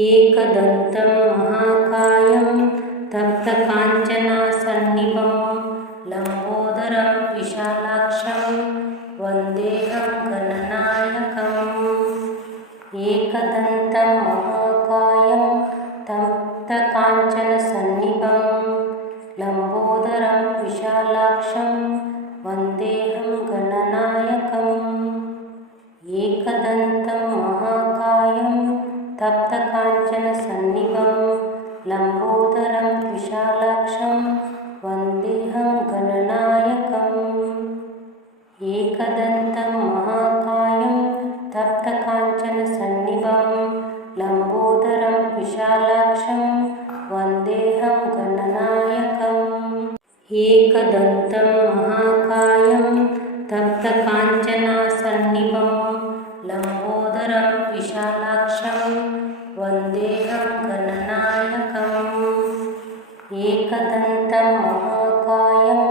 एकदन्तं महाकायं तप्तकाञ्चनसन्निभं लम्बोदरं विशालाक्षं वन्देऽहं गणनायकम्। एकदन्तं महाकायं तप्तकाञ्चनसन्निभं लम्बोदरं विशालाक्षं वन्देऽहं गणनायकम्। एकदन्तं महाकायं तप्तकाञ्चनसन्निभं लम्बोदरं विशालाक्षं वन्देऽहं गणनायकम्। एकदन्तं महाकायं तप्तकाञ्चनसन्निभं लम्बोदरं विशालाक्षं वन्देऽहं गणनायकम्। एकदन्तं महाकायं तप्तकाञ्चनसन्निभं लम्बोदरं विशालाक्षं वन्देऽहं गणनायकम्। एकदन्तं महाकायं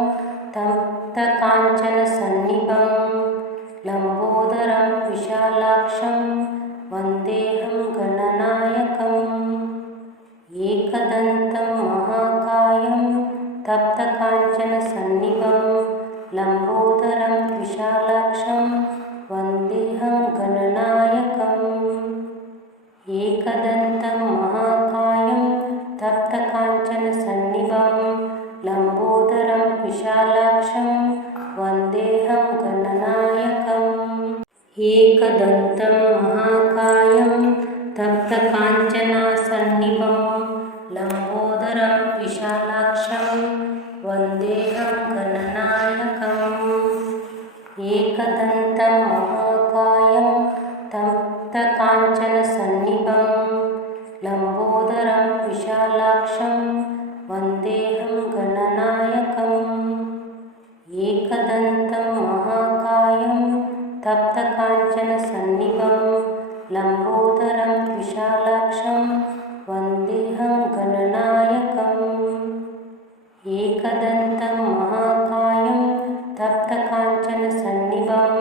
तप्तकाञ्चनसन्निभं लम्बोदरं विशालाक्षं वन्देऽहं गणनायकम्। एकदन्तं महाकायं तप्तकाञ्चनसन्निभं लम्बोदरं विशालाक्षं वन्देऽहं गणनायकम्। एकदन्तं महाकायं तप्तकाञ्चनसन्निभं लम्बोदरं विशालाक्षं वन्देऽहं गणनायकम्। एकदन्तं महाकायं तप्तकाञ्चनसन्निभं लम्बोदरं विशालाक्षं वन्देऽहं गणनायकम्। एकदन्तं महाकायं तप्तकाञ्चनसन्निभं लम्बोदरं विशालाक्षं वन्देऽहं गणनायकम्। एकदन्तं महाकायं तप्तकाञ्चनसन्निभं लम्बोदरं विशालाक्षं वन्देऽहं गणनायकम्। एकदन्तं महाकायं तप्तकाञ्चनसन्निभं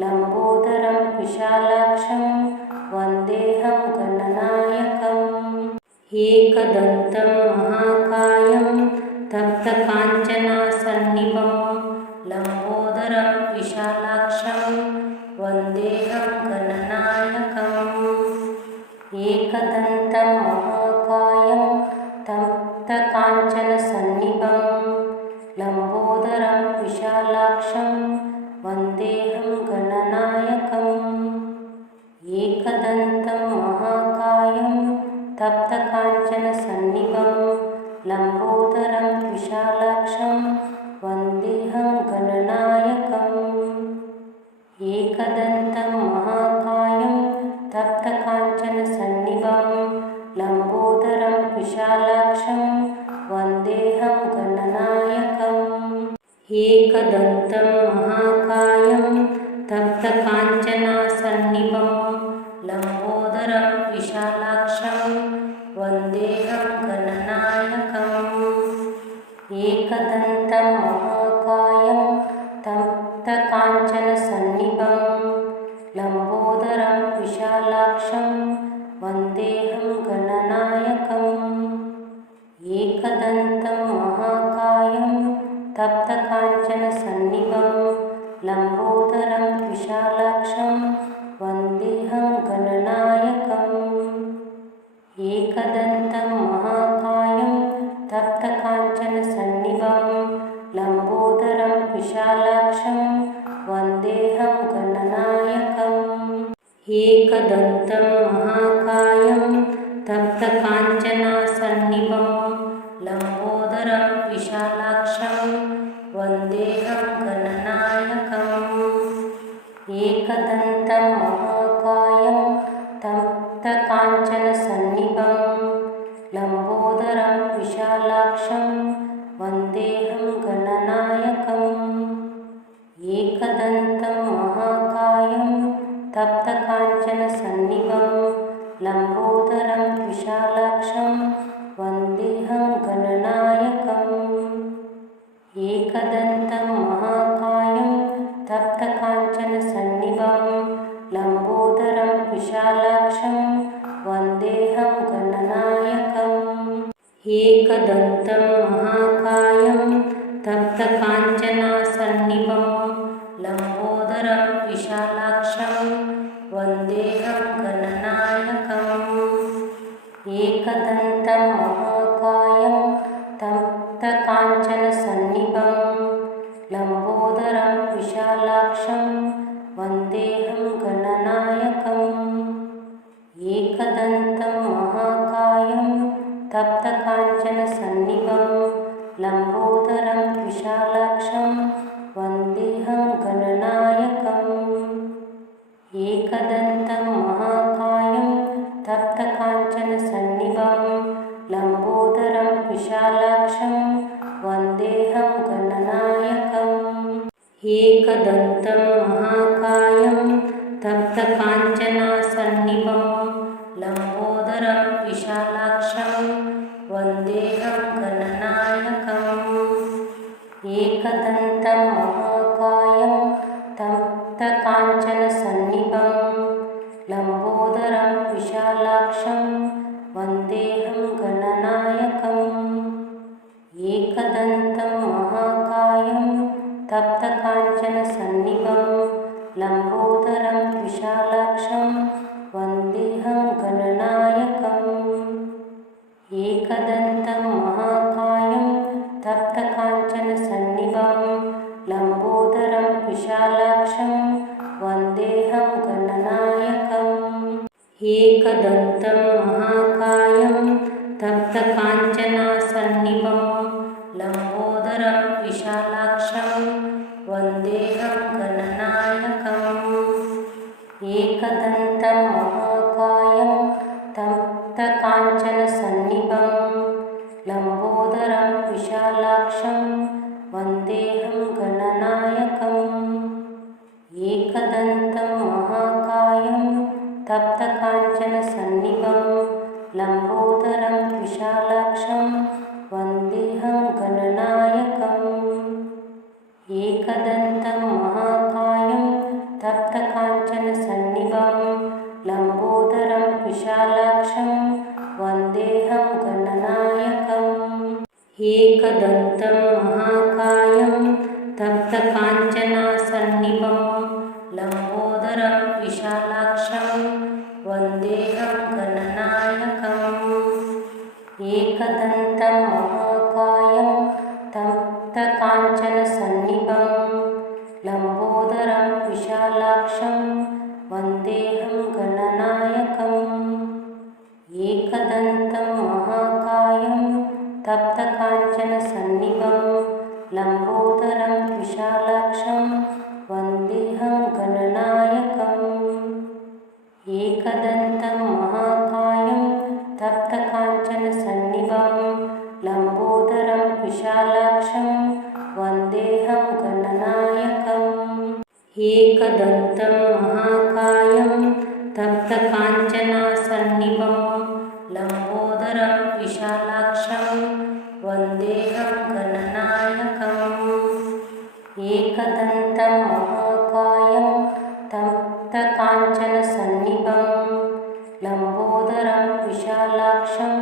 लम्बोदरं विशालाक्षं वन्देऽहं गणनायकम्। एकदन्तं महाकायं तप्तकाञ्चनसन्निभं लम्बोदरं विशालाक्षं वन्देऽहं गणनायकम्। एकदन्तं महाकायं तप्तकाञ्चनसन्निभं लम्बोदरं विशालाक्षं वन्देऽहं गणनायकम्। एकदन्तं महाकायं तप्तकाञ्चनसन्निभं लम्बोदरं विशालाक्षं वन्देऽहं गणनायकम्। एकदन्तं महाकायं तप्तकाञ्चनसन्निभं लम्बोदरं विशालाक्षं वन्देऽहं गणनायकम्। एकदन्तं महाकायं तप्तकाञ्चनसन्निभं लम्बोदरं विशालाक्षं वन्देऽहं गणनायकम्। एकदन्तं महाकायं तप्तकाञ्चनसन्निभं लम्बोदरं विशालाक्षं वन्देऽहं गणनायकम्। एकदन्तं महाकायं तप्तकाञ्चनसन्निभं लम्बोदरं विशालाक्षं वन्देऽहं गणनायकम्। एकदन्तं महाकायं तप्तकाञ्चनसन्निभं लम्बोदरं विशालाक्षं वन्देऽहं गणनायकम्। एकदन्तं महाकायं तप्तकाञ्चनसन्निभं लम्बोदरं विशालाक्षं वन्देऽहं गणनायकम्। एकदन्तं महाकायं तप्तकाञ्चनसन्निभं लम्बोदरं विशालाक्षं वन्देऽहं गणनायकम्। एकदन्तं महाकायं तप्तकाञ्चनसन्निभं लम्बोदरं विशालाक्षं वन्देऽहं गणनायकम्। एकदन्तं महाकायं तप्तकाञ्चनसन्निभं लम्बोदरं विशालाक्षं वन्देऽहं एकदन्तं महाकायं तप्तकाञ्चनसन्निभं लम्बोदरं विशालाक्षं वन्देऽहं गणनायकम् एकदन्तं महाकायं तप्तकाञ्चनसन्निभं लम्बोदरं विशालाक्षं वन्देऽहं गणनायकम् एकदन्तं महाकायं तप्तकाञ्चनसन्निभं लम्बोदरं विशालाक्षं वन्देऽहं गणनायकम् एकदन्तं महाकायं तप्तकाञ्चनसन्निभं लम्बोदरं विशालाक्षं वन्देऽहं गणनायकम् एकदन्तं महाकायं तप्तकाञ्चनसन्निभं लम्बोदरं विशालाक्षं वन्देऽहं गणनायकम् एकदन्तं महाकायं तप्तकाञ्चनसन्निभं लम्बोदरं विशालाक्षं वन्देऽहं गणनायकम् एकदन्तं महाकायं तप्तकाञ्चनसन्निभं लम्बोदरं विशालाक्षं वन्देऽहं गणनायकम् एकदन्तं महाकायं तप्तकाञ्चनसन्निभं लम्बोदरं विशालाक्षं वन्देऽहं गणनायकम् एकदन्तं महाकायं तप्तकाञ्चनसन्निभं लम्बोदरं विशालाक्षं वन्देऽहं गणनायकम् एकदन्तं महाकायं तप्तकाञ्चनसन्निभं लम्बोदरं विशालाक्षं वन्देऽहं गणनायकम् एकदन्तं महाकायं तप्तकाञ्चनसन्निभं लम्बोदरं विशालाक्षं वन्देऽहं गणनायकम् एकदन्तं महाकायं तप्तकाञ्चनसन्निभं लम्बोदरं विशालाक्षं वन्देऽहं गणनायकम् एकदन्तं महाकायं तप्तकाञ्चनसन्निभं लम्बोदरं विशालाक्षं वन्देऽहं गणनायकम् एकदन्तं महाकायं तप्तकाञ्चनसन्निभं लम्बोदरं विशालाक्षं वन्देऽहं गणनायकम् एकदन्तं महाकायं तप्तकाञ्चनसन्निभं लम्बोदरं विशालाक्षं वन्देऽहं गणनायकम् एकदन्तं महाकायं तप्तकाञ्चनसन्निभं लम्बोदरं विशालाक्षं वन्देऽहं गणनायकम् एकदन्तं महाकायं तप्तकाञ्चनसन्निभं लम्बोदरं विशालाक्षं वन्देऽहं गणनायकम् एकदन्तं महाकायं तप्तकाञ्चनसन्निभं लम्बोदरं विशालाक्षं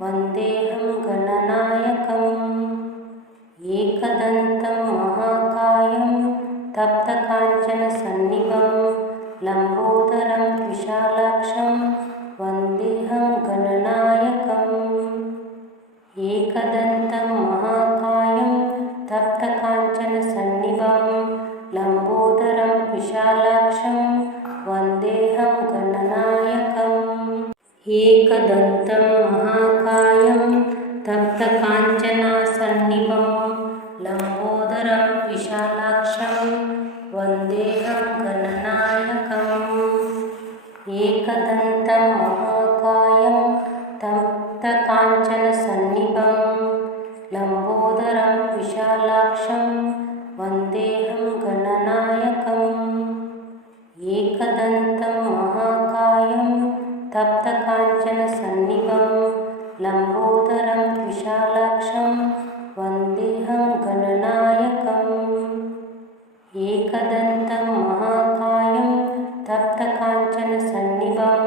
वन्देऽहं गणनायकम् एकदन्तं महाकायं तप्तकाञ्चनसन्निभं लम्बोदरं विशालाक्षं वन्देऽहं गणनायकम् एकदन्तं महाकायं तप्तकाञ्चनसन्निभं लम्बोदरं विशालाक्षं वन्देऽहं गणनायकम् एकदन्तं महाकायं तप्तकाञ्चनसन्निभं लम्बोदरं विशालाक्षं वन्देऽहं गणनायकम् एकदन्तं महाकायं तप्तकाञ्चनसन्निभं लम्बोदरं विशालाक्षं वन्देऽहं गणनायकम् एकदन्तं महाकायं तप्तकाञ्चनसन्निभं लम्बोदरं विशालाक्षं वन्देऽहं गणनायकम् एकदन्तं महाकायं तप्तकाञ्चनसन्निभं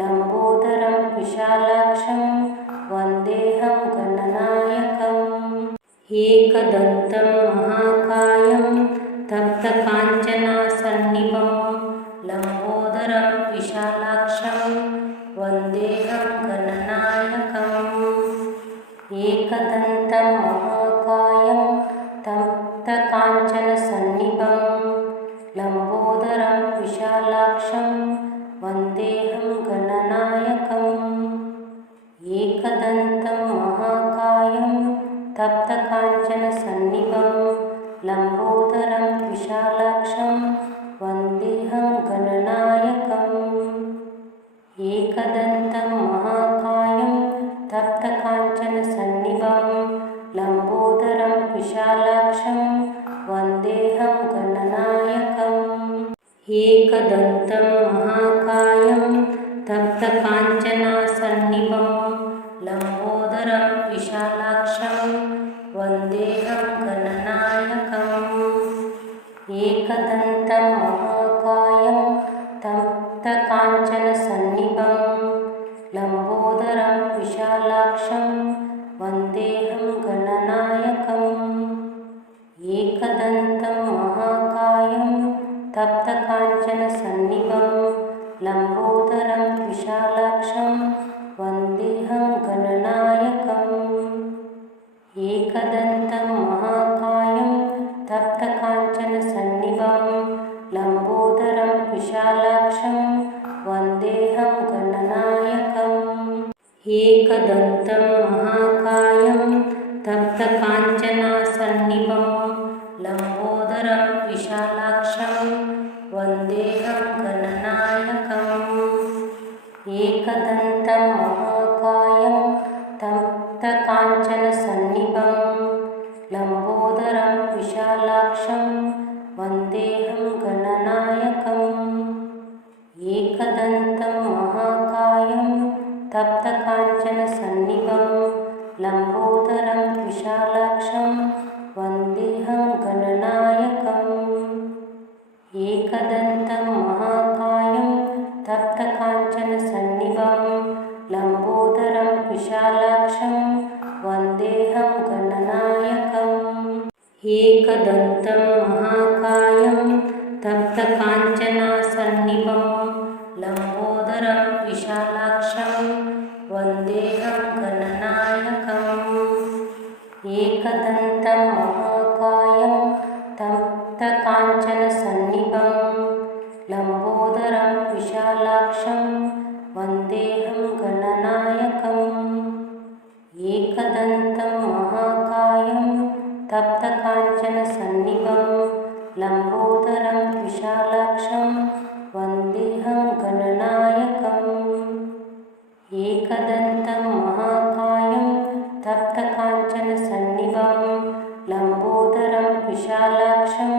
लम्बोदरं विशालाक्षं वन्देऽहं एकदन्तं महाकायं तप्तकाञ्चनसन्निभं लम्बोदरं विशालाक्षं वन्देऽहं गणनायकम् एकदन्तं महाकायं तप्तकाञ्चनसन्निभं लम्बोदरं विशालाक्षं वन्देऽहं गणनायकम् एकदन्तं महाकायं तप्तकाञ्चनसन्निभं लम्बोदरं विशालाक्षं वन्देऽहं गणनायकम् एकदन्तं महाकायं तप्तकाञ्चनसन्निभं लम्बोदरं विशालाक्षं वन्देऽहं गणनायकम् एकदन्तं महाकायं तप्तकाञ्चनसन्निभं लम्बोदरं विशालाक्षं वन्देऽहं गणनायकम् एकदन्तं महाकायं तप्तकाञ्चनसन्निभं लम्बोदरं विशालाक्षं वन्देऽहं गणनायकम् एकदन्तं महाकायं तप्तकाञ्चनसन्निभं लम्बोदरं विशालाक्षं वन्देऽहं गणनायकम् एकदन्तं महाकायं तप्तकाञ्चनसन्निभं लम्बोदरं विशालाक्षं वन्देऽहं गणनायकम् एकदन्तं महाकायं तप्तकाञ्चनसन्निभं लम्बोदरं विशालाक्षं वन्देऽहं गणनायकम् एकदन्तं महाकायं तप्तकाञ्चनसन्निभं लम्बोदरं विशालाक्षं वन्देऽहं गणनायकम् एकदन्तं महाकायं तप्तकाञ्चनसन्निभं लम्बोदरं विशालाक्षं वन्देऽहं गणनायकम् एकदन्तं महाकायं तप्तकाञ्चनसन्निभं लम्बोदरं विशालाक्षं वन्देऽहं गणनायकम् एकदन्तं महाकायं तप्तकाञ्चनसन्निभं लम्बोदरं विशालाक्षं वन्देऽहं गणनायकम् एकदन्तं महाकायं तप्तकाञ्चनसन्निभं लम्बोदरं विशालाक्षं वन्देऽहं गणनायकम् एकदन्तं महाकायं तप्तकाञ्चनसन्निभं लम्बोदरं विशालाक्षं वन्देऽहं गणनायकम् एकदन्तं महाकायं तप्तकाञ्चनसन्निभं लम्बोदरं विशालाक्षं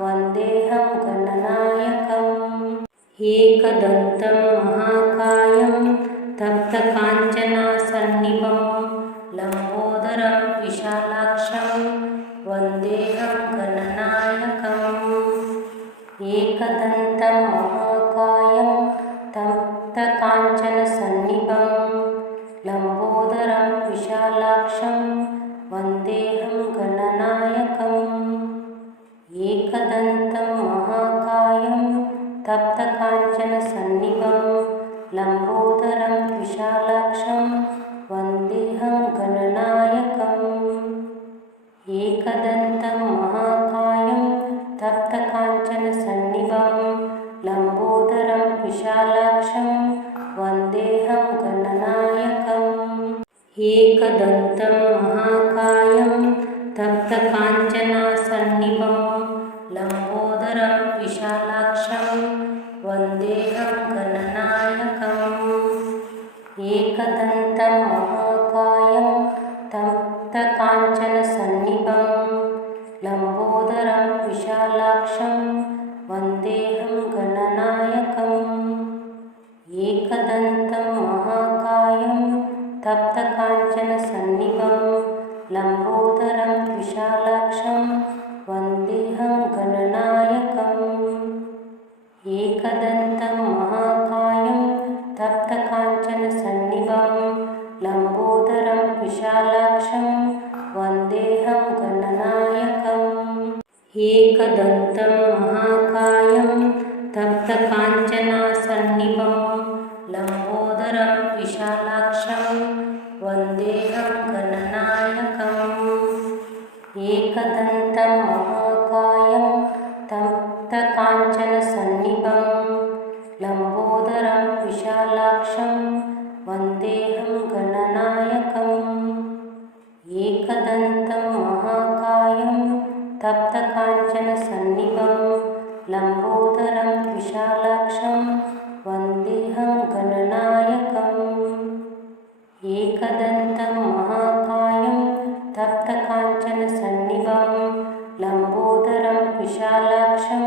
वन्देऽहं गणनायकम् एकदन्तं महाकायं तप्तकाञ्चनसन्निभं लम्बोदरं विशालाक्षं वन्देऽहं गणनायकम् एकदन्तं महाकायं तप्तकाञ्चनसन्निभं लम्बोदरं विशालाक्षं वन्देऽहं गणनायकम् एकदन्तं महाकायं तप्तकाञ्चनसन्निभं लम्बोदरं विशालाक्षं वन्देऽहं गणनायकम् एकदन्तं महाकायं तप्तकाञ्चनसन्निभं लम्बोदरं विशालाक्षं वन्देऽहं गणनायकम् एकदन्तं महाकायं तप्तकाञ्चनसन्निभं लम्बोदरं विशालाक्षं वन्देऽहं गणनायकम् एकदन्तं महाकायं तप्तकाञ्चनसन्निभं लम्बोदरं विशालाक्षं वन्देऽहं गणनायकम् एकदन्तं महाकायं तप्तकाञ्चनसन्निभं लम्बोदरं विशालाक्षं वन्देऽहं गणनायकम् एकदन्तं महाकायं तप्तकाञ्चनसन्निभं लम्बोदरं विशालाक्षं वन्देऽहं एकदन्तं महाकायं तप्तकाञ्चनसन्निभं लम्बोदरं विशालाक्षं वन्देऽहं गणनायकम् एकदन्तं महाकायं तप्तकाञ्चनसन्निभं लम्बोदरं विशालाक्षं वन्देऽहं गणनायकम् एकदन्तं महाकायं तप्तकाञ्चनसन्निभं लम्बोदरं विशालाक्षं वन्देऽहं गणनायकम् एकदन्तं महाकायं तप्तकाञ्चनसन्निभं लम्बोदरं विशालाक्षं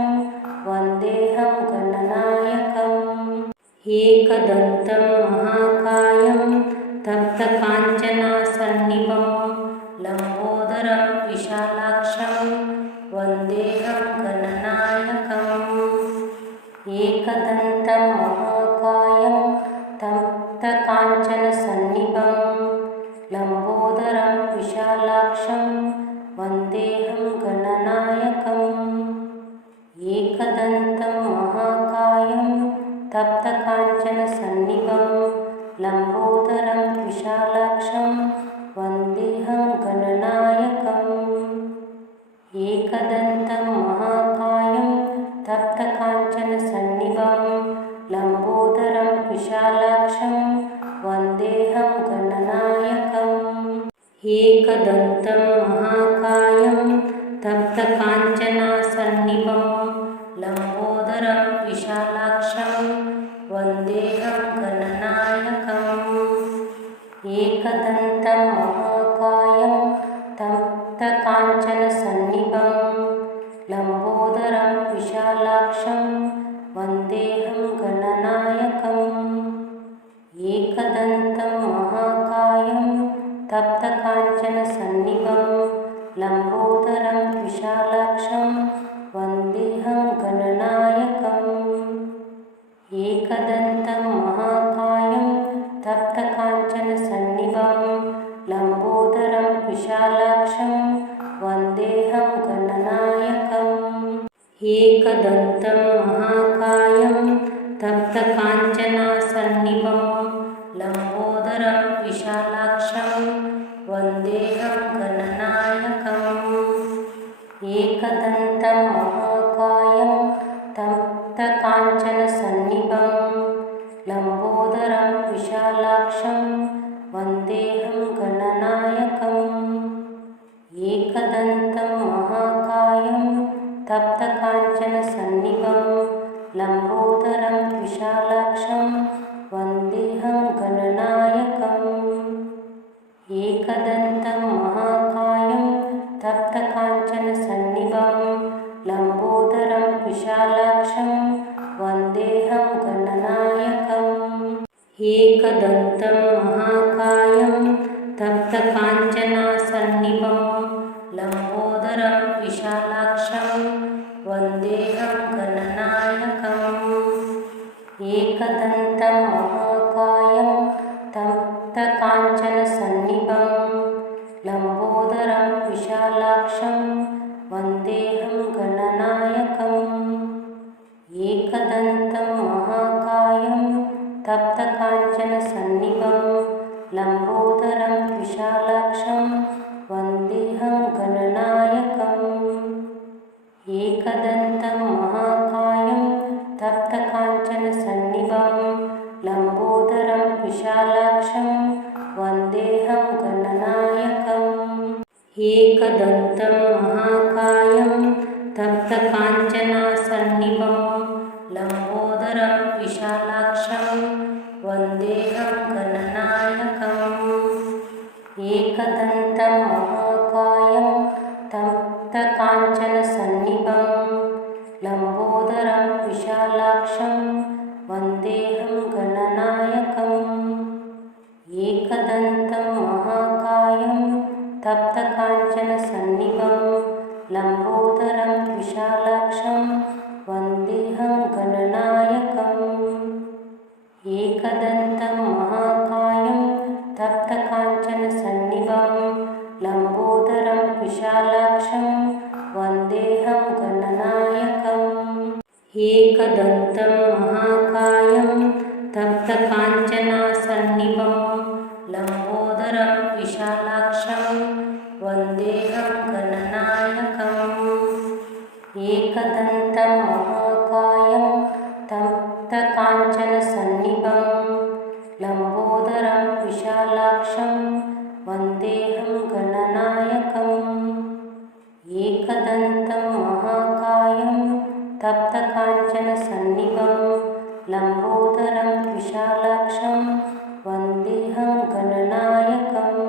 वन्देऽहं गणनायकम् एकदन्तं महाकायं तप्तकाञ्चनसन्निभं लम्बोदरं विशालाक्षं वन्देऽहं गणनायकम् एकदन्तं महाकायं तप्तकाञ्चनसन्निभं लम्बोदरं विशालाक्षं वन्देऽहं गणनायकम् एकदन्तं महाकायं तप्तकाञ्चनसन्निभं लम्बोदरं विशालाक्षं वन्देऽहं गणनायकम् एकदन्तं महाकायं तप्तकाञ्चनसन्निभं लम्बोदरं विशालाक्षं वन्देऽहं गणनायकम् एकदन्तं महाकायं तप्तकाञ्चनसन्निभं लम्बोदरं विशालाक्षं वन्देऽहं गणनायकम् एकदन्तं महाकायं तप्तकाञ्चनसन्निभं लम्बोदरं विशालाक्षं वन्देऽहं गणनायकम् एकदन्तं महाकायं तप्तकाञ्चनसन्निभं लम्बोदरं विशालाक्षं वन्देऽहं गणनायकम् एकदन्तं महाकायं तप्तकाञ्चनसन्निभं लम्बोदरं विशालाक्षं वन्देऽहं गणनायकम् एकदन्तं महाकायं तप्तकाञ्चनसन्निभं लम्बोदरं विशालाक्षं वन्देऽहं गणनायकम् एकदन्तं महाकायं तप्तकाञ्चनसन्निभं लम्बोदरं विशालाक्षं वन्देऽहं गणनायकम् एकदन्तं महाकायं तप्तकाञ्चनसन्निभं लम्बोदरं विशालाक्षं वन्देऽहं गणनायकम् एकदन्तं महाकायं तप्तकाञ्चनसन्निभं लम्बोदरं विशालाक्षं वन्देऽहं गणनायकम् एकदन्तं महाकायं तप्तकाञ्चनसन्निभं लम्बोदरं विशालाक्षं वन्देऽहं गणनायकम् एकदन्तं महाकायं तप्तकाञ्चनसन्निभं लम्बोदरं विशालाक्षं वन्देऽहं गणनायकम् एकदन्तं महाकायं तप्तकाञ्चनसन्निभं लम्बोदरं विशालाक्षं वन्देऽहं गणनायकम् एकदन्तं महाकायं तप्तकाञ्चनसन्निभं लम्बोदरं विशालाक्षं वन्देऽहं गणनायकम् एकदन्तं महाकायं तप्तकाञ्चनसन्निभं लम्बोदरं विशालाक्षं वन्देऽहं गणनायकम् एकदन्तं महाकायं तप्तकाञ्चनसन्निभं लम्बोदरं विशालाक्षं वन्देऽहं गणनायकम् एकदन्तं महाकायं तप्तकाञ्चनसन्निभं लम्बोदरं विशालाक्षं वन्देऽहं गणनायकम् एकदन्तं महाकायं तप्तकाञ्चनसन्निभं लम्बोदरं विशालाक्षं वन्देऽहं गणनायकम् एकदन्तं महाकायं तप्तकाञ्चनसन्निभं लम्बोदरं विशालाक्षं वन्देऽहं गणनायकम् एकदन्तं महाकायं तप्तकाञ्चनसन्निभं लम्बोदरं विशालाक्षं वन्देऽहं गणनायकम् एकदन्तं महाकायं तप्तकाञ्चनसन्निभं लम्बोदरं विशालाक्षं वन्देऽहं गणनायकम्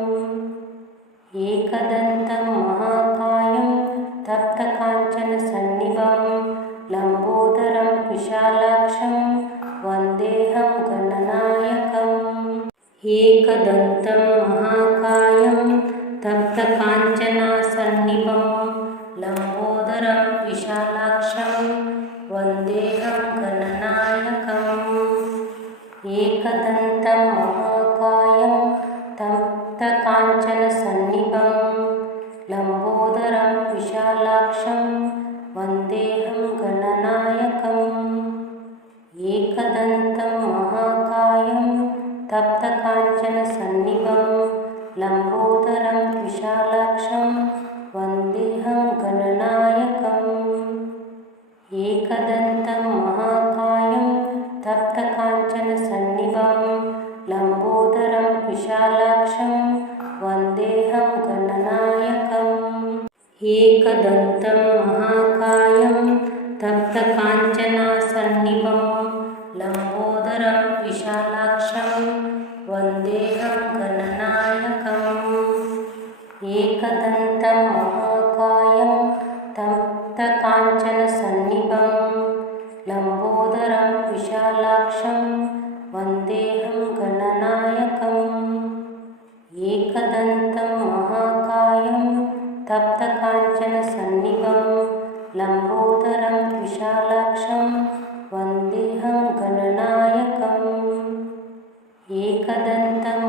एकदन्तं महाकायं तप्तकाञ्चनसन्निभं लम्बोदरं विशालाक्षं वन्देऽहं गणनायकम् एकदन्तं महाकायं तप्तकाञ्चनसन्निभं लम्बोदरं विशालाक्षं वन्देऽहं गणनायकम् एकदन्तं महाकायं तप्तकाञ्चनसन्निभं लम्बोदरं विशालाक्षं वन्देऽहं गणनायकम् एकदन्तं महाकायं तप्तकाञ्चनसन्निभं लम्बोदरं विशालाक्षं वन्देऽहं गणनायकम् एकदन्तं महाकायं तप्तकाञ्चनसन्निभं लम्बोदरं विशालाक्षं वन्देऽहं गणनायकम् एकदन्तं महाकायं तप्तकाञ्चनसन्निभं लम्बोदरं विशालाक्षं वन्देऽहं गणनायकम् एकदन्तं महाकायं तप्तकाञ्चनसन्निभं लम्बोदरं विशालाक्षं वन्देऽहं गणनायकम् एकदन्तं महाकायं तप्तकाञ्चनसन्निभं लम्बोदरं विशालाक्षं वन्देऽहं गणनायकम् एकदन्तं